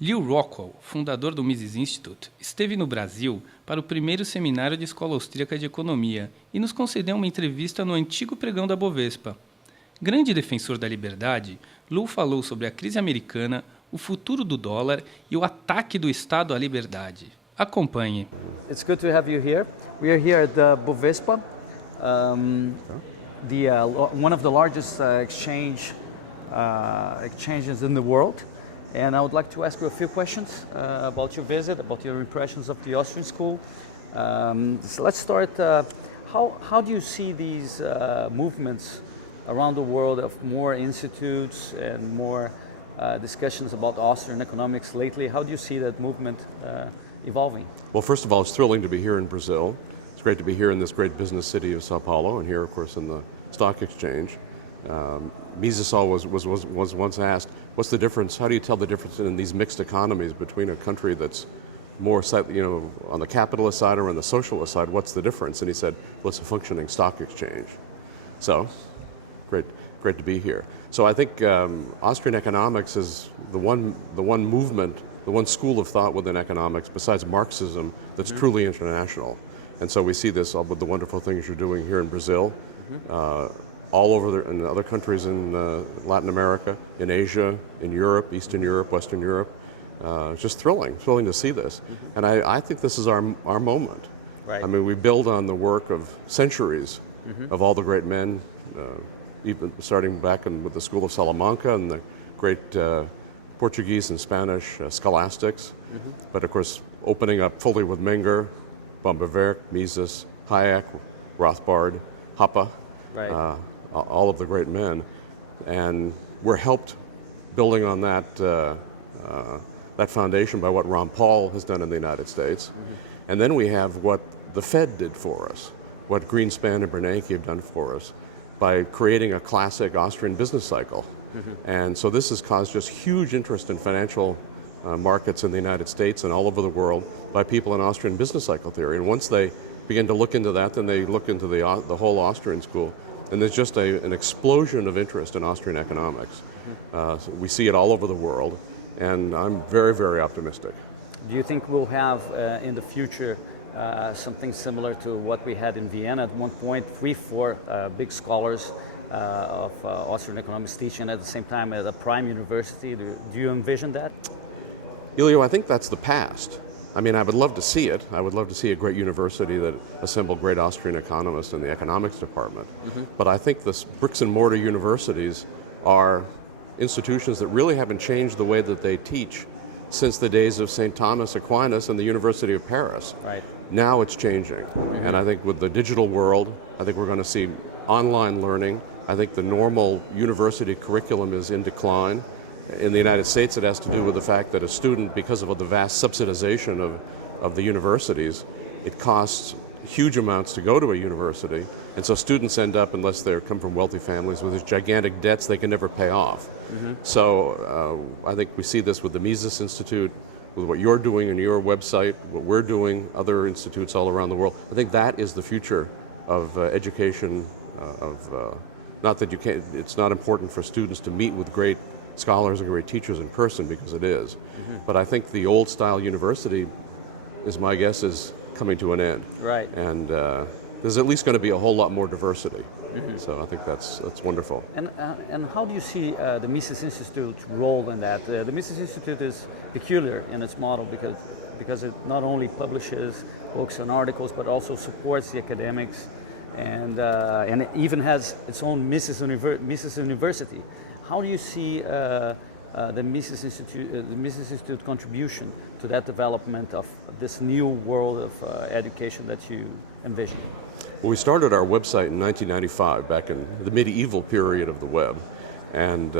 Lew Rockwell, fundador do Mises Institute, esteve no Brasil para o primeiro seminário de Escola Austríaca de Economia e nos concedeu uma entrevista no antigo pregão da Bovespa. Grande defensor da liberdade, Lew falou sobre a crise americana, o futuro do dólar e o ataque do estado à liberdade. Acompanhe. It's good to have you here. We are here at the Bovespa, one of the largest exchanges in the world. And I would like to ask you a few questions about your visit, about your impressions of the Austrian school. So let's start. How do you see these movements around the world of more institutes and more discussions about Austrian economics lately? How do you see that movement evolving? Well, first of all, it's thrilling to be here in Brazil. It's great to be here in this great business city of Sao Paulo, and here, of course, in the stock exchange. Mises was once asked, what's the difference, how do you tell the difference in these mixed economies between a country that's more, on the capitalist side or on the socialist side, what's the difference? And he said, well, it's a functioning stock exchange. So, great to be here. So I think Austrian economics is the one movement, the one school of thought within economics, besides Marxism, that's truly international. And so we see this with the wonderful things you're doing here in Brazil, all over in other countries in Latin America, in Asia, in Europe, Eastern Europe, Western Europe. It's just thrilling to see this. And I think this is our moment. Right. I mean, we build on the work of centuries of all the great men, even starting back with the School of Salamanca and the great Portuguese and Spanish scholastics. But of course, opening up fully with Menger, Bombewerk, Mises, Hayek, Rothbard, Hoppe. Right. All of the great men, and we're helped building on that foundation by what Ron Paul has done in the United States. And then we have what the Fed did for us, what Greenspan and Bernanke have done for us by creating a classic Austrian business cycle. And so this has caused just huge interest in financial markets in the United States and all over the world by people in Austrian business cycle theory. And once they begin to look into that, then they look into the whole Austrian school. And there's just an explosion of interest in Austrian economics. So we see it all over the world, and I'm very, very optimistic. Do you think we'll have in the future something similar to what we had in Vienna at one point, 3-4 big scholars of Austrian economics teaching at the same time at a prime university? Do you envision that? Ilio, I think that's the past. I mean, I would love to see it. I would love to see a great university that assembled great Austrian economists in the economics department. But I think the bricks and mortar universities are institutions that really haven't changed the way that they teach since the days of St. Thomas Aquinas and the University of Paris. Right. Now it's changing. And I think with the digital world, I think we're going to see online learning. I think the normal university curriculum is in decline. In the United States, it has to do with the fact that a student, because of the vast subsidization of the universities, it costs huge amounts to go to a university, and so students end up, unless they come from wealthy families, with these gigantic debts they can never pay off. So I think we see this with the Mises Institute, with what you're doing in your website, what we're doing, other institutes all around the world. I think that is the future of education. Not that you can't, it's not important for students to meet with great scholars and great teachers in person, because it is. But I think the old style university, my guess, is coming to an end. Right. And there's at least going to be a whole lot more diversity. So I think that's wonderful. And how do you see the Mises Institute's role in that? The Mises Institute is peculiar in its model because it not only publishes books and articles, but also supports the academics, and it even has its own Mises University. How do you see the Mises Institute contribution to that development of this new world of education that you envision? Well, we started our website in 1995, back in the medieval period of the web, and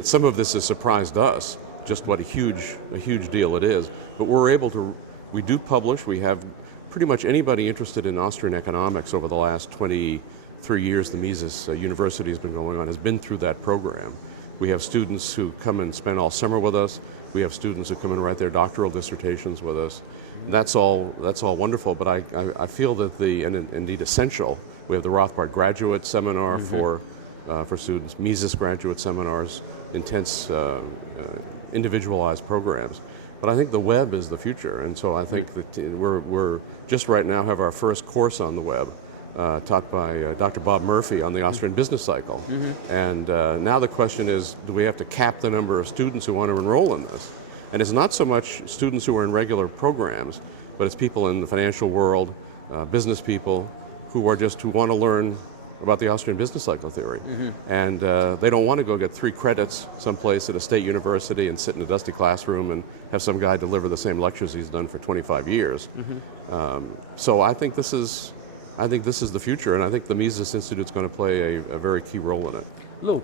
some of this has surprised us, just what a huge deal it is. But we do publish. We have pretty much anybody interested in Austrian economics over the last 23 years the Mises University has been going on has been through that program. We have students who come and spend all summer with us. We have students who come and write their doctoral dissertations with us. That's all wonderful, but I feel that and indeed essential. We have the Rothbard Graduate Seminar for students, Mises graduate seminars, intense individualized programs. But I think the web is the future, and so I think that we're just right now have our first course on the web, taught by Dr. Bob Murphy on the Austrian business cycle. And now the question is, do we have to cap the number of students who want to enroll in this? And it's not so much students who are in regular programs, but it's people in the financial world, business people who want to learn about the Austrian business cycle theory. And they don't want to go get 3 credits someplace at a state university and sit in a dusty classroom and have some guy deliver the same lectures he's done for 25 years. So I think this is the future, and I think the Mises Institute is going to play a very key role in it. Lew,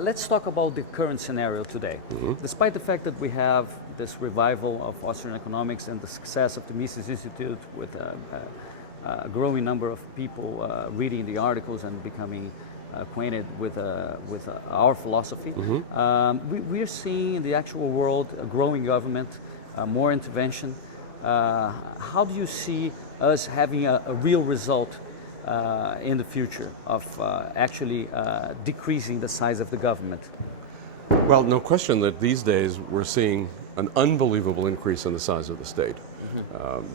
let's talk about the current scenario today. Despite the fact that we have this revival of Austrian economics and the success of the Mises Institute with a growing number of people reading the articles and becoming acquainted with our philosophy, we are seeing in the actual world a growing government, more intervention. How do you see us having a real result in the future of actually decreasing the size of the government? Well, no question that these days we're seeing an unbelievable increase in the size of the state.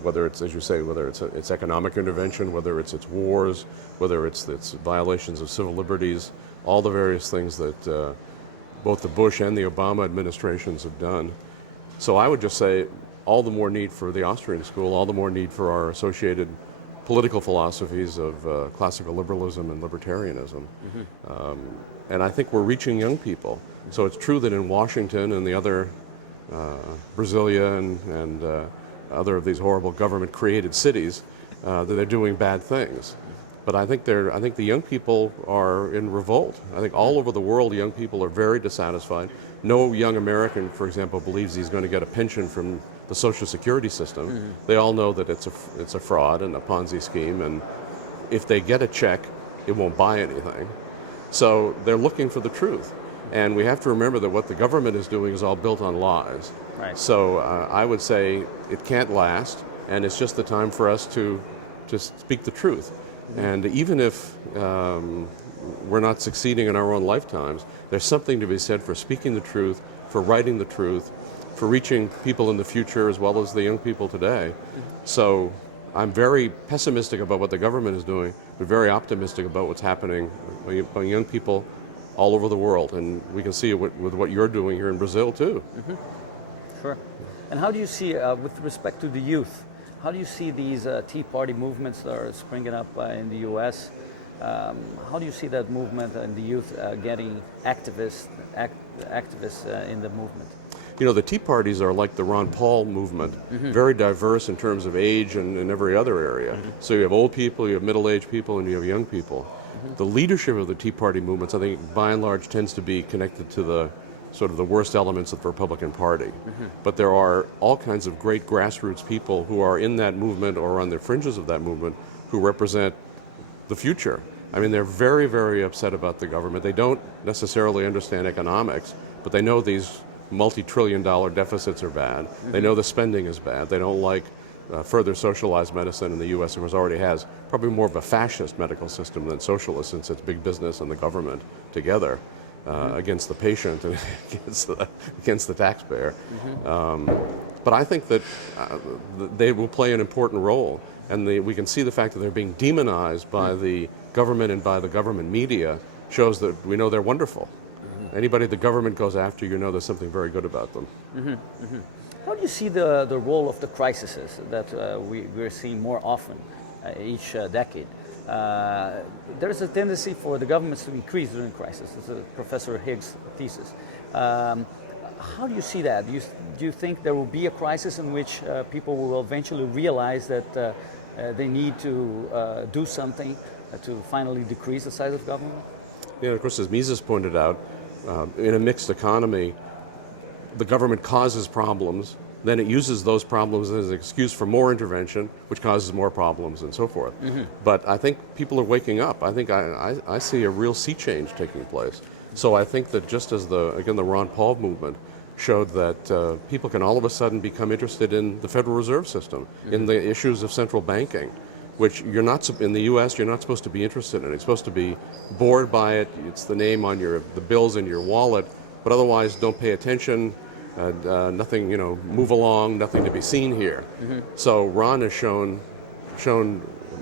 Whether it's, as you say, whether it's economic intervention, whether it's wars, whether it's violations of civil liberties, all the various things that both the Bush and the Obama administrations have done. So I would just say all the more need for the Austrian school, all the more need for our associated political philosophies of classical liberalism and libertarianism. And I think we're reaching young people. So it's true that in Washington and the other Brasilia and other of these horrible government-created cities, that they're doing bad things. But I think the young people are in revolt. I think all over the world, young people are very dissatisfied. No young American, for example, believes he's going to get a pension from the Social Security system. They all know that it's a fraud and a Ponzi scheme, and if they get a check, it won't buy anything. So they're looking for the truth. And we have to remember that what the government is doing is all built on lies. Right. So I would say it can't last, and it's just the time for us to speak the truth. And even if we're not succeeding in our own lifetimes, there's something to be said for speaking the truth, for writing the truth, for reaching people in the future as well as the young people today. So I'm very pessimistic about what the government is doing, but very optimistic about what's happening among young people all over the world. And we can see it with what you're doing here in Brazil too. Sure. And how do you see, with respect to the youth, how do you see these Tea Party movements that are springing up in the U.S.? How do you see that movement and the youth getting activists in the movement? You know, the Tea Parties are like the Ron Paul movement, very diverse in terms of age and in every other area. So you have old people, you have middle-aged people, and you have young people. The leadership of the Tea Party movements, I think, by and large, tends to be connected to the sort of the worst elements of the Republican Party. But there are all kinds of great grassroots people who are in that movement or on the fringes of that movement who represent the future. I mean, they're very, very upset about the government. They don't necessarily understand economics, but they know these multi-trillion-dollar deficits are bad. They know the spending is bad. They don't like further socialized medicine in the U.S., which already has probably more of a fascist medical system than socialist, since it's big business and the government together against the patient and against the taxpayer. But I think that they will play an important role, and we can see the fact that they're being demonized by the government and by the government media shows that we know they're wonderful. Anybody the government goes after, you know there's something very good about them. How do you see the role of the crises that we're seeing more often each decade? There's a tendency for the governments to increase during crisis. This is Professor Higgs' thesis. How do you see that? Do you think there will be a crisis in which people will eventually realize that they need to do something to finally decrease the size of government? Yeah, of course, as Mises pointed out, in a mixed economy, the government causes problems, then it uses those problems as an excuse for more intervention, which causes more problems and so forth. But I think people are waking up. I think I see a real sea change taking place. So I think that just as the Ron Paul movement showed that people can all of a sudden become interested in the Federal Reserve System, in the issues of central banking, which you're not, in the U.S., you're not supposed to be interested in. You're supposed to be bored by it. It's the name on the bills in your wallet, but otherwise don't pay attention. nothing, move along, nothing to be seen here. So Ron has shown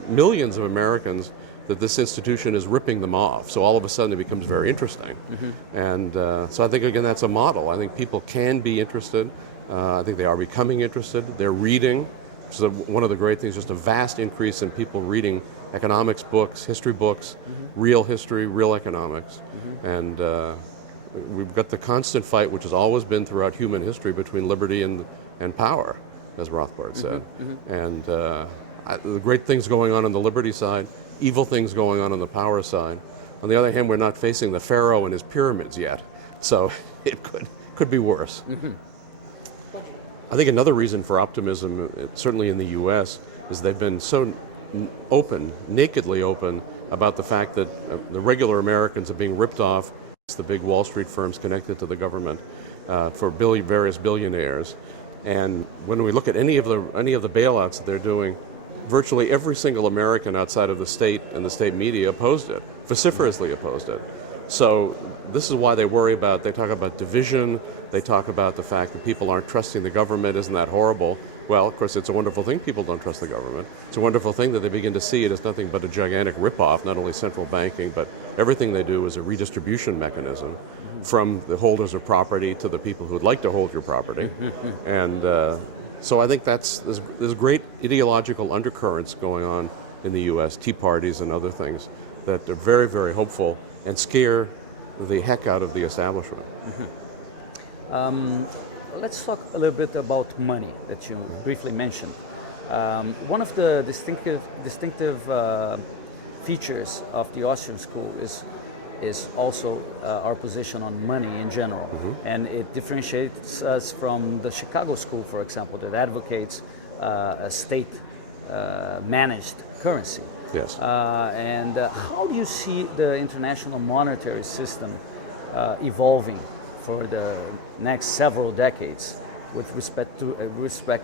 millions of Americans that this institution is ripping them off. So all of a sudden it becomes very interesting. And so I think, again, that's a model. I think people can be interested. I think they are becoming interested. They're reading. So one of the great things, just a vast increase in people reading economics books, history books, real history, real economics. And we've got the constant fight, which has always been throughout human history, between liberty and power, as Rothbard said. And the great things going on the liberty side, evil things going on the power side. On the other hand, we're not facing the pharaoh and his pyramids yet, so it could be worse. I think another reason for optimism, certainly in the U.S., is they've been so open, nakedly open, about the fact that the regular Americans are being ripped off. It's the big Wall Street firms connected to the government for various billionaires. And when we look at any of the bailouts that they're doing, virtually every single American outside of the state and the state media opposed it, vociferously opposed it. So this is why they talk about division, they talk about the fact that people aren't trusting the government. Isn't that horrible? Well, of course, it's a wonderful thing people don't trust the government. It's a wonderful thing that they begin to see it as nothing but a gigantic ripoff, not only central banking, but everything they do is a redistribution mechanism from the holders of property to the people who would like to hold your property. And so I think there's great ideological undercurrents going on in the U.S., tea parties and other things that are very, very hopeful and scare the heck out of the establishment. Let's talk a little bit about money that you briefly mentioned. One of the distinctive features of the Austrian school is also our position on money in general. And it differentiates us from the Chicago school, for example, that advocates a state managed currency. Yes. And how do you see the international monetary system evolving for the next several decades with respect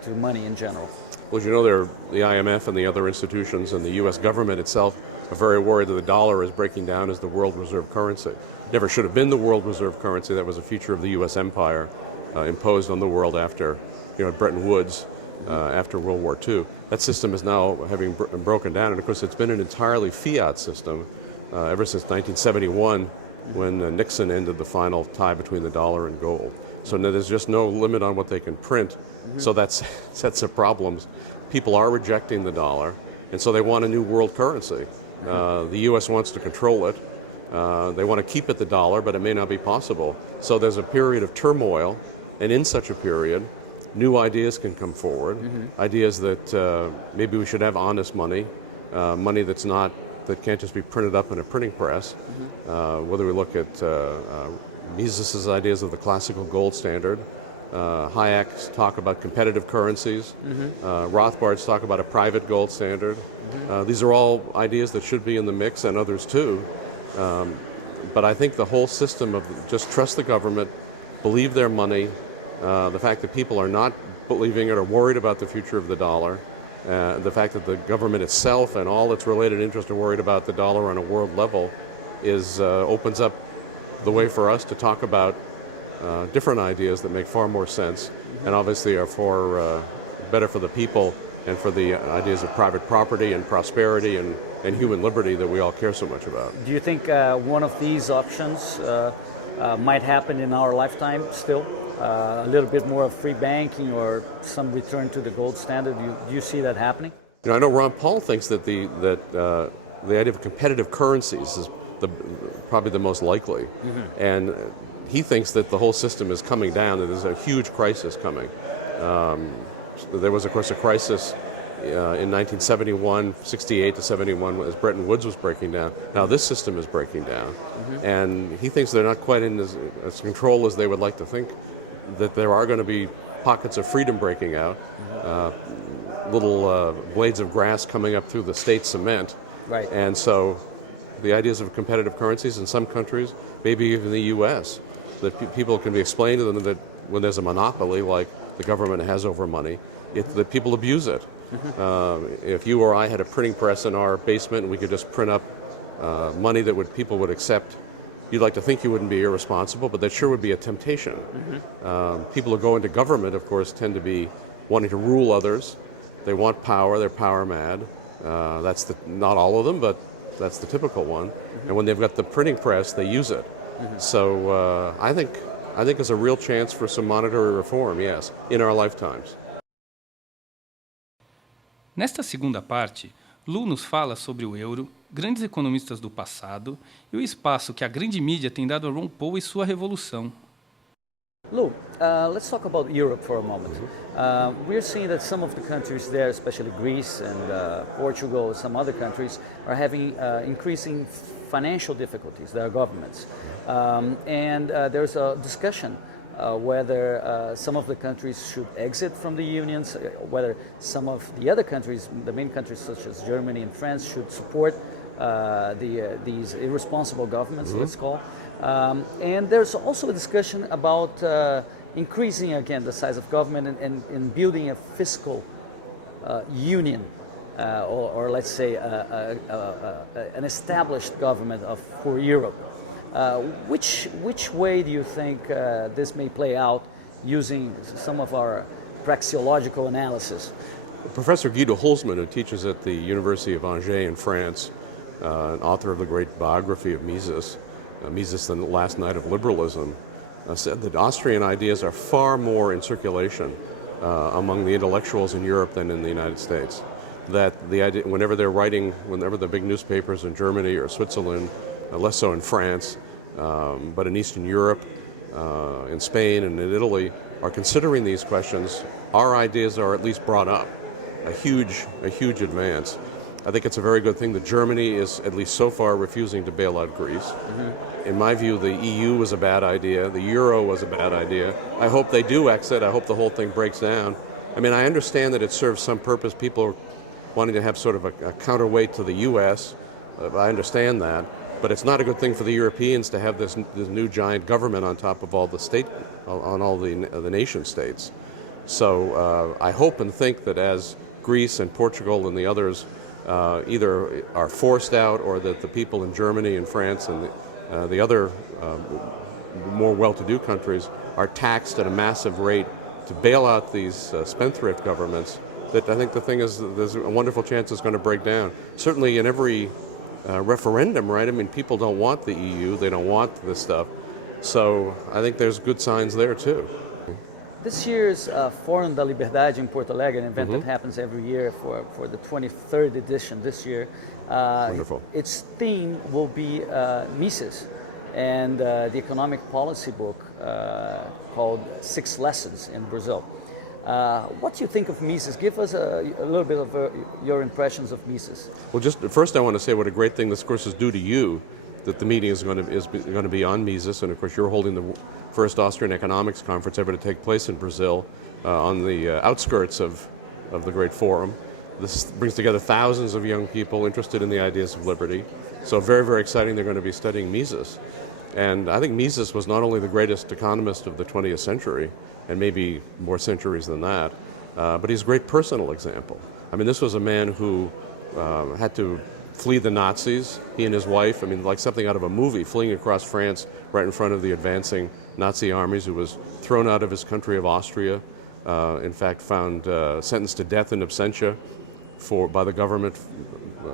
to money in general? Well, as you know, the IMF and the other institutions and the U.S. government itself are very worried that the dollar is breaking down as the world reserve currency. Never should have been the world reserve currency. That was a feature of the U.S. empire imposed on the world after, Bretton Woods, after World War II. That system is now having broken down, and of course it's been an entirely fiat system ever since 1971, when Nixon ended the final tie between the dollar and gold. So now there's just no limit on what they can print. So that sets up problems. People are rejecting the dollar, and so they want a new world currency. The U.S. wants to control it. They want to keep it the dollar, but it may not be possible. So there's a period of turmoil, and in such a period, new ideas can come forward. Ideas that maybe we should have honest money, money that can't just be printed up in a printing press. Whether we look at Mises's ideas of the classical gold standard, Hayek's talk about competitive currencies, Rothbard's talk about a private gold standard. These are all ideas that should be in the mix, and others too. But I think the whole system of just trust the government, believe their money, the fact that people are not believing it or worried about the future of the dollar, the fact that the government itself and all its related interests are worried about the dollar on a world level opens up the way for us to talk about different ideas that make far more sense and obviously are better for the people and for the ideas of private property and prosperity and human liberty that we all care so much about. Do you think one of these options might happen in our lifetime still? A little bit more of free banking or some return to the gold standard? Do you see that happening? I know Ron Paul thinks that the idea of competitive currencies is probably the most likely. And he thinks that the whole system is coming down, that there's a huge crisis coming. There was, of course, a crisis in 1971, 68 to 71, as Bretton Woods was breaking down. Now this system is breaking down. And he thinks they're not quite in as control as they would like to think, that there are going to be pockets of freedom breaking out, little blades of grass coming up through the state cement. Right. And so the ideas of competitive currencies in some countries, maybe even the U.S., that people can be explained to them that when there's a monopoly like the government has over money, that people abuse it. If you or I had a printing press in our basement and we could just print up money that people would accept, you'd like to think you wouldn't be irresponsible, but that sure would be a temptation. People who go into government, of course, tend to be wanting to rule others. They want power, they're power mad. Not all of them, but that's the typical one. And when they've got the printing press, they use it. So I think there's a real chance for some monetary reform, yes, in our lifetimes. Nesta segunda parte, Lew nos fala sobre o euro, grandes economistas do passado e o espaço que a grande mídia tem dado a Ron Paul e sua revolução. Lew, let's talk about Europe for a moment. We're seeing that some of the countries there, especially Greece and Portugal, some other countries, are having increasing financial difficulties, their governments. And there's a discussion whether some of the countries should exit from the unions, whether some of the other countries, the main countries such as Germany and France, should support these irresponsible governments, let's call. And there's also a discussion about increasing again the size of government and building a fiscal union, or let's say an established government for Europe. Which way do you think this may play out using some of our praxeological analysis? Professor Guido Hulsmann, who teaches at the University of Angers in France, an author of the great biography of Mises, Mises, the Last Night of Liberalism, said that Austrian ideas are far more in circulation among the intellectuals in Europe than in the United States. That the idea, whenever the big newspapers in Germany or Switzerland, less so in France, but in Eastern Europe, in Spain and in Italy, are considering these questions, our ideas are at least brought up. A huge advance. I think it's a very good thing that Germany is, at least so far, refusing to bail out Greece. In my view, the EU was a bad idea. The euro was a bad idea. I hope they do exit. I hope the whole thing breaks down. I mean, I understand that it serves some purpose. People are wanting to have sort of a counterweight to the U.S. I understand that. But it's not a good thing for the Europeans to have this new giant government on top of all the nation states. So I hope and think that as Greece and Portugal and the others either are forced out, or that the people in Germany and France and the other more well-to-do countries are taxed at a massive rate to bail out these spendthrift governments, that I think the thing is, there's a wonderful chance it's going to break down. Certainly in every referendum, right? I mean, people don't want the EU, they don't want this stuff. So I think there's good signs there too. This year's Forum da Liberdade in Porto Alegre, an event that happens every year for the 23rd edition this year. Wonderful. Its theme will be Mises and the economic policy book called 6 Lessons in Brazil. What do you think of Mises? Give us a little bit of your impressions of Mises. Well, just first I want to say what a great thing this course is due to you, that the meeting is going to be on Mises, and of course you're holding the first Austrian economics conference ever to take place in Brazil on the outskirts of the great forum. This brings together thousands of young people interested in the ideas of liberty. So very, very exciting. They're going to be studying Mises. And I think Mises was not only the greatest economist of the 20th century, and maybe more centuries than that, but he's a great personal example. I mean, this was a man who had to flee the Nazis, he and his wife, I mean, like something out of a movie, fleeing across France right in front of the advancing Nazi armies, who was thrown out of his country of Austria, in fact found sentenced to death in absentia by the government.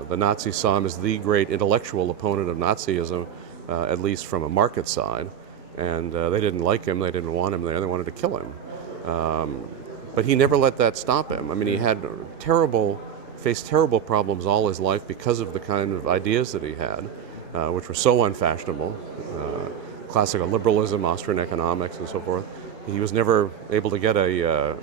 The Nazis saw him as the great intellectual opponent of Nazism, at least from a market side, and they didn't like him, they didn't want him there, they wanted to kill him. But he never let that stop him. I mean, he had faced terrible problems all his life because of the kind of ideas that he had, which were so unfashionable, classical liberalism, Austrian economics, and so forth. He was never able to get a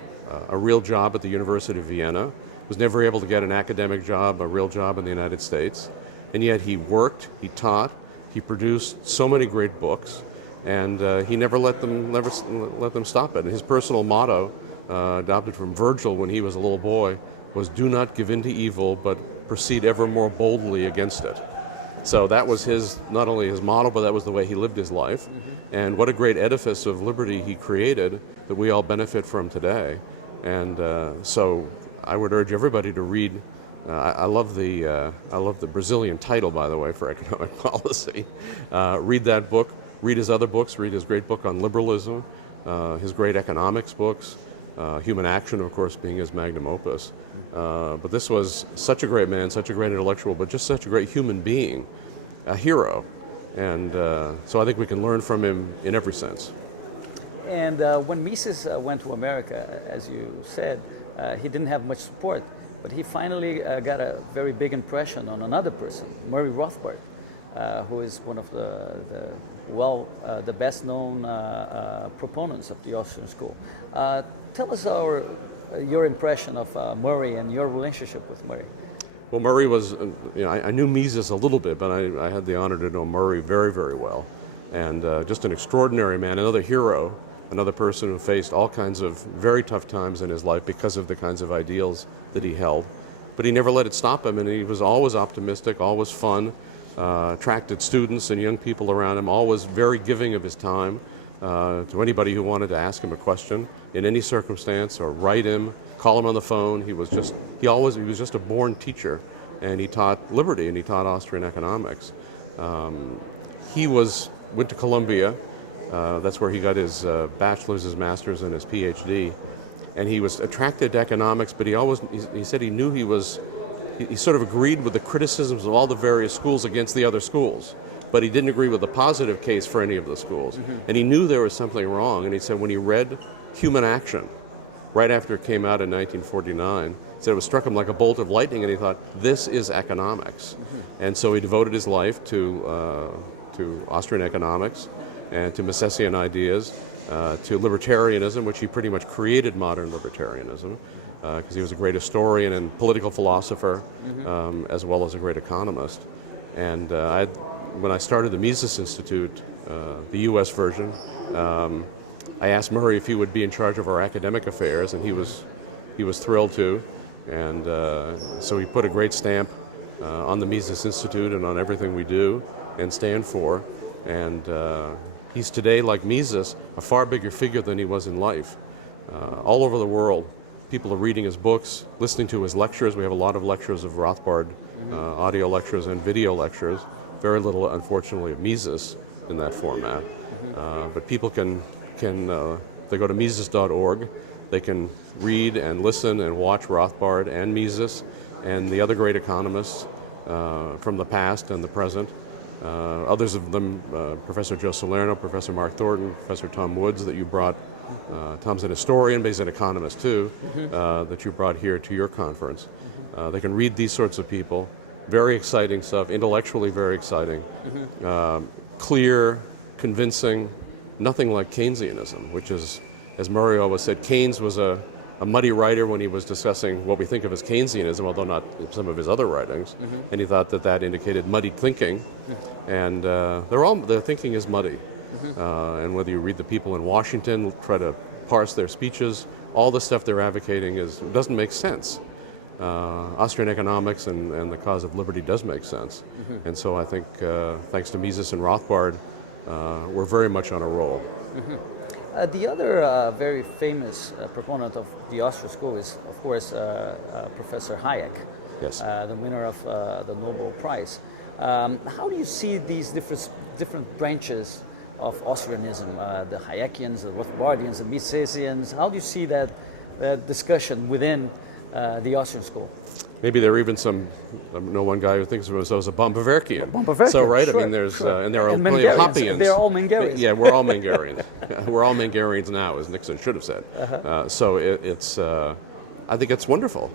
real job at the University of Vienna, was never able to get an academic job, a real job in the United States, and yet he worked, he taught, he produced so many great books, and he never let them stop it. And his personal motto, adopted from Virgil when he was a little boy, was "Do not give in to evil, but proceed ever more boldly against it." So that was not only his motto, but that was the way he lived his life. And what a great edifice of liberty he created that we all benefit from today. And so I would urge everybody to read I love the Brazilian title, by the way, for economic policy. Read that book. Read his other books. Read his great book on liberalism, his great economics books, Human Action, of course, being his magnum opus. But this was such a great man, such a great intellectual, but just such a great human being, a hero. And so I think we can learn from him in every sense. And when Mises went to America, as you said, he didn't have much support, but he finally got a very big impression on another person, Murray Rothbard, who is one of the best-known proponents of the Austrian school. Tell us your impression of Murray and your relationship with Murray. Well, Murray was, I knew Mises a little bit, but I had the honor to know Murray very, very well. And just an extraordinary man, another hero, another person who faced all kinds of very tough times in his life because of the kinds of ideals that he held. But he never let it stop him, and he was always optimistic, always fun, attracted students and young people around him, always very giving of his time to anybody who wanted to ask him a question in any circumstance or write him, call him on the phone. He was just a born teacher, and he taught liberty and he taught Austrian economics. He went to Columbia. That's where he got his bachelor's, his master's, and his PhD. And he was attracted to economics, but he said he knew he sort of agreed with the criticisms of all the various schools against the other schools, but he didn't agree with the positive case for any of the schools. Mm-hmm. And he knew there was something wrong, and he said when he read Human Action, right after it came out in 1949, he said it struck him like a bolt of lightning, and he thought, this is economics. Mm-hmm. And so he devoted his life to Austrian economics and to Misesian ideas, to libertarianism, which he pretty much created modern libertarianism, because he was a great historian and political philosopher, as well as a great economist. And when I started the Mises Institute, the U.S. version, I asked Murray if he would be in charge of our academic affairs, and he was thrilled to. And so he put a great stamp on the Mises Institute and on everything we do and stand for. And he's today, like Mises, a far bigger figure than he was in life. All over the world, people are reading his books, listening to his lectures. We have a lot of lectures of Rothbard, audio lectures and video lectures. Very little, unfortunately, of Mises in that format. But people can they go to Mises.org. They can read and listen and watch Rothbard and Mises and the other great economists from the past and the present. Others of them, Professor Joe Salerno, Professor Mark Thornton, Professor Tom Woods, that you brought. Tom's an historian, but he's an economist too, that you brought here to your conference. They can read these sorts of people. Very exciting stuff, intellectually very exciting, clear, convincing, nothing like Keynesianism, which is, as Murray always said, Keynes was a muddy writer when he was discussing what we think of as Keynesianism, although not some of his other writings, and he thought that indicated muddied thinking, and their thinking is muddy. And whether you read the people in Washington, try to parse their speeches, all the stuff they're advocating doesn't make sense. Austrian economics and the cause of liberty does make sense. And so I think, thanks to Mises and Rothbard, we're very much on a roll. The other very famous proponent of the Austrian school is, of course, Professor Hayek, yes. The winner of the Nobel Prize. How do you see these different branches of Austrianism, the Hayekians, the Rothbardians, the Misesians? How do you see that discussion within the Austrian school? Maybe there are even I know one guy who thinks of himself as a Bombaverkian. Bombaverkian, so, right? Sure, I mean, there's sure. And there are and plenty of Mengarians. Hoppians. They're all Mengarians. Yeah, we're all Mengarians. We're all Mengarians now, as Nixon should have said. So it's I think it's wonderful.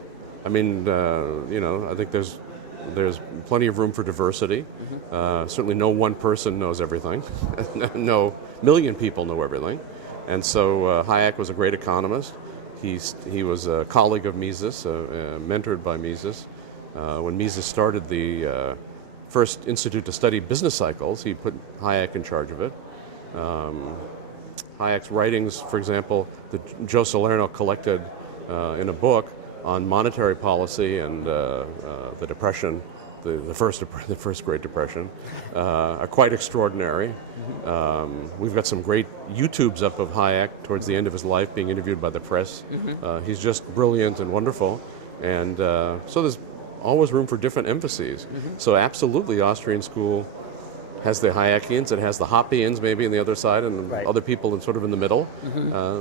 I mean, I think there's plenty of room for diversity. Certainly, no one person knows everything. No million people know everything. And so Hayek was a great economist. He was a colleague of Mises, mentored by Mises. When Mises started the first institute to study business cycles, he put Hayek in charge of it. Hayek's writings, for example, that Joe Salerno collected in a book on monetary policy and the Depression, the first Great Depression, are quite extraordinary. We've got some great YouTubes up of Hayek towards the end of his life being interviewed by the press. He's just brilliant and wonderful. And so there's always room for different emphases. So absolutely, the Austrian school has the Hayekians, it has the Hoppians maybe on the other side, and other people in sort of in the middle.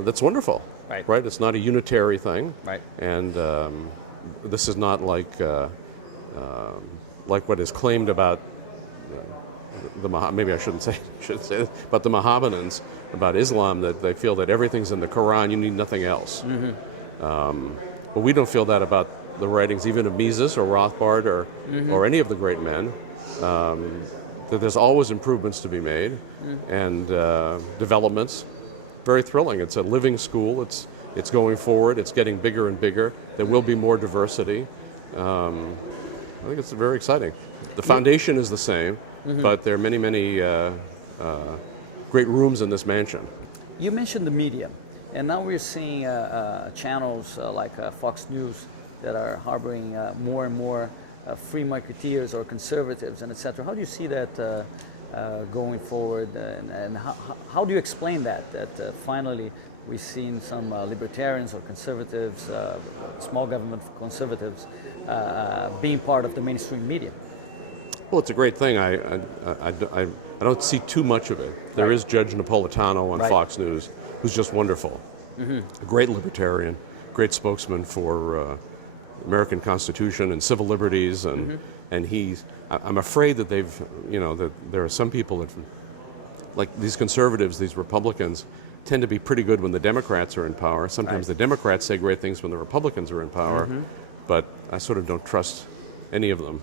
That's wonderful, right? It's not a unitary thing, and this is not like what is claimed about maybe I shouldn't say this, but the Mohammedans about Islam, that they feel that everything's in the Quran, you need nothing else. But we don't feel that about the writings even of Mises or Rothbard or any of the great men. That there's always improvements to be made and developments. Very thrilling. It's a living school. It's going forward. It's getting bigger and bigger. There will be more diversity. I think it's very exciting. The foundation is the same, but there are many, many great rooms in this mansion. You mentioned the media, and now we're seeing channels like Fox News that are harboring more and more free marketeers or conservatives and etc. How do you see that going forward, and how do you explain that finally we've seen some libertarians or conservatives, small government conservatives, being part of the mainstream media? Well, it's a great thing. I don't see too much of it. There is Judge Napolitano on Fox News, who's just wonderful. A great libertarian, great spokesman for American Constitution and civil liberties, and I'm afraid that that there are some people that, like these conservatives, these Republicans, tend to be pretty good when the Democrats are in power. Sometimes the Democrats say great things when the Republicans are in power, but I sort of don't trust any of them.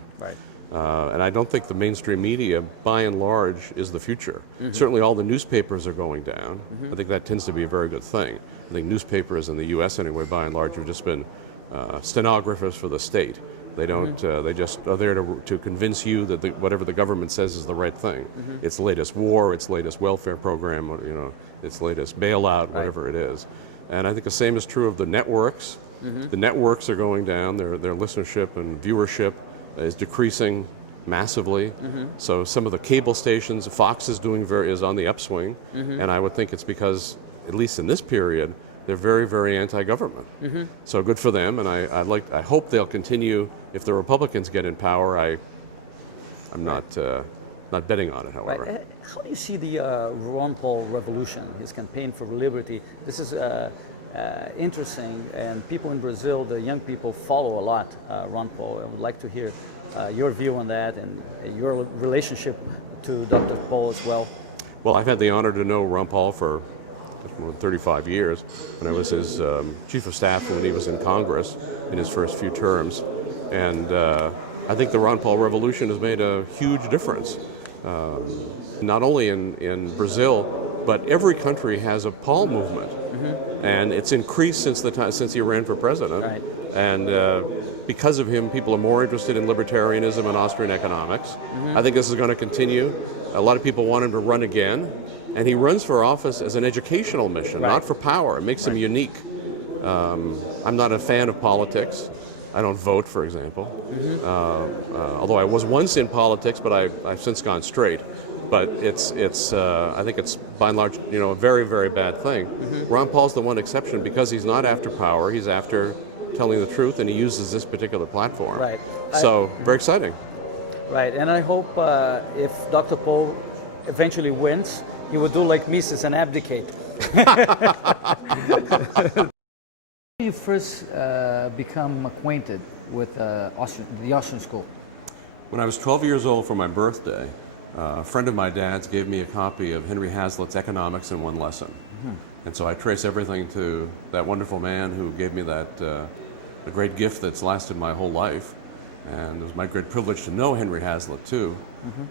And I don't think the mainstream media, by and large, is the future. Certainly all the newspapers are going down. I think that tends to be a very good thing. I think newspapers in the U.S. anyway, by and large, have just been stenographers for the state. They don't. They just are there to convince you that whatever the government says is the right thing. Its latest war, its latest welfare program, its latest bailout, whatever it is. And I think the same is true of the networks. The networks are going down. Their listenership and viewership is decreasing massively. So some of the cable stations, Fox is on the upswing, and I would think it's because, at least in this period, they're very, very anti-government. So good for them, and I hope they'll continue. If the Republicans get in power, I'm not betting on it, however. How do you see the Ron Paul revolution, his campaign for liberty? This is interesting, and people in Brazil, the young people, follow a lot Ron Paul. I would like to hear your view on that and your relationship to Dr. Paul as well. Well, I've had the honor to know Ron Paul for more than 35 years, when I was his chief of staff when he was in Congress in his first few terms. And I think the Ron Paul revolution has made a huge difference. Not only in Brazil, but every country has a Paul movement. And it's increased since he ran for president. And because of him, people are more interested in libertarianism and Austrian economics. I think this is going to continue. A lot of people want him to run again. And he runs for office as an educational mission, not for power. It makes him unique. I'm not a fan of politics. I don't vote, for example. Although I was once in politics, but I've since gone straight. But I think it's by and large, a very, very bad thing. Ron Paul's the one exception because he's not after power. He's after telling the truth, and he uses this particular platform. So very exciting. And I hope if Dr. Paul eventually wins, he would do like Mises and abdicate. When you first become acquainted with the Austrian school? When I was 12 years old for my birthday, a friend of my dad's gave me a copy of Henry Hazlitt's Economics in One Lesson. And so I trace everything to that wonderful man who gave me that a great gift that's lasted my whole life. And it was my great privilege to know Henry Hazlitt, too,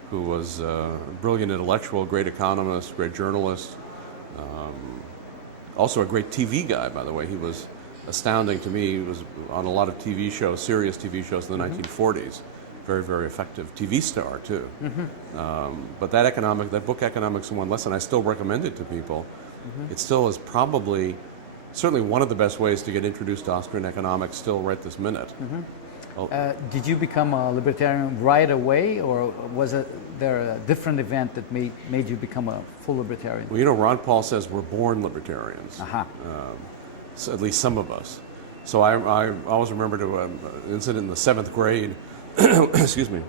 who was a brilliant intellectual, great economist, great journalist, also a great TV guy, by the way. He was astounding to me. He was on a lot of TV shows, serious TV shows in the 1940s. Very, very effective TV star, too. But that book, Economics in One Lesson, I still recommend it to people. It still is probably, certainly one of the best ways to get introduced to Austrian economics still right this minute. Did you become a libertarian right away, or was there a different event that made you become a full libertarian? Well, Ron Paul says we're born libertarians, so at least some of us. So I always remember an incident in the 7th grade. Excuse me.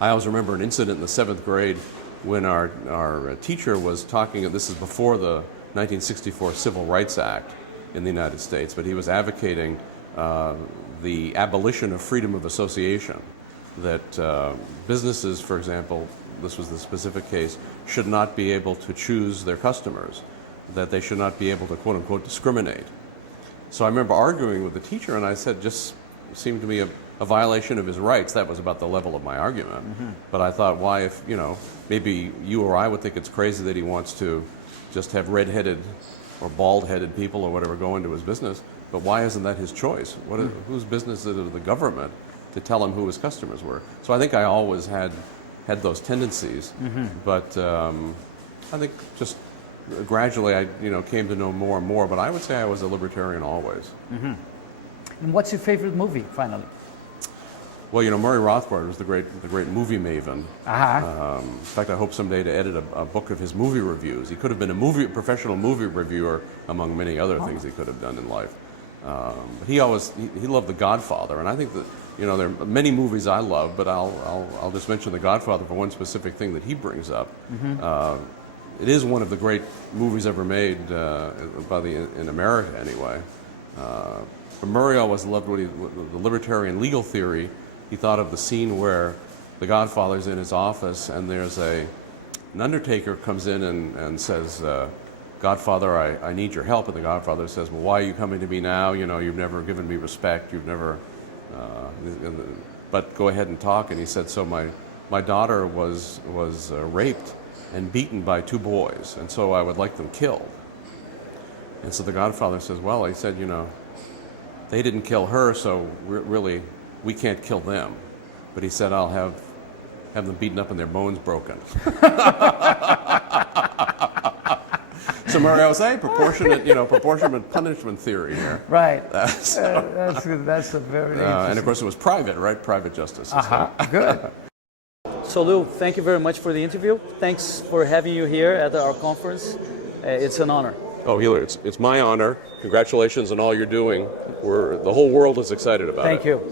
I always remember an incident in the 7th grade when our teacher was talking, and this is before the 1964 Civil Rights Act in the United States, but he was advocating the abolition of freedom of association, that businesses, for example, this was the specific case, should not be able to choose their customers, that they should not be able to, quote unquote, discriminate. So I remember arguing with the teacher, and I said, just seemed to me a violation of his rights. That was about the level of my argument. But I thought, why, if, maybe you or I would think it's crazy that he wants to just have red-headed or bald-headed people or whatever go into his business, but why isn't that his choice? Whose business is it of the government to tell him who his customers were? So I think I always had those tendencies, but I think just gradually I came to know more and more, but I would say I was a libertarian always. And what's your favorite movie, finally? Well, Murray Rothbard was the great movie maven. In fact, I hope someday to edit a book of his movie reviews. He could have been a professional movie reviewer, among many other things he could have done in life. But he loved The Godfather, and I think that there are many movies I love, but I'll just mention The Godfather for one specific thing that he brings up. It is one of the great movies ever made in America, anyway. But Murray always loved the libertarian legal theory. He thought of the scene where the Godfather's in his office, and there's an undertaker comes in and says, "Godfather, I need your help." And the Godfather says, "Well, why are you coming to me now? You've never given me respect. You've never, but go ahead and talk." And he said, "So my daughter was raped and beaten by 2 boys, and so I would like them killed." And so the Godfather says, "Well," he said, "they didn't kill her, so really we can't kill them." But he said, "I'll have them beaten up and their bones broken." So Murray, I was saying proportionate punishment theory here. Right. That's a very interesting. And of course it was private, right? Private justice. Good. So Lew, thank you very much for the interview. Thanks for having you here at our conference. It's an honor. Oh, Hiller, it's my honor. Congratulations on all you're doing. The whole world is excited about it. Thank you.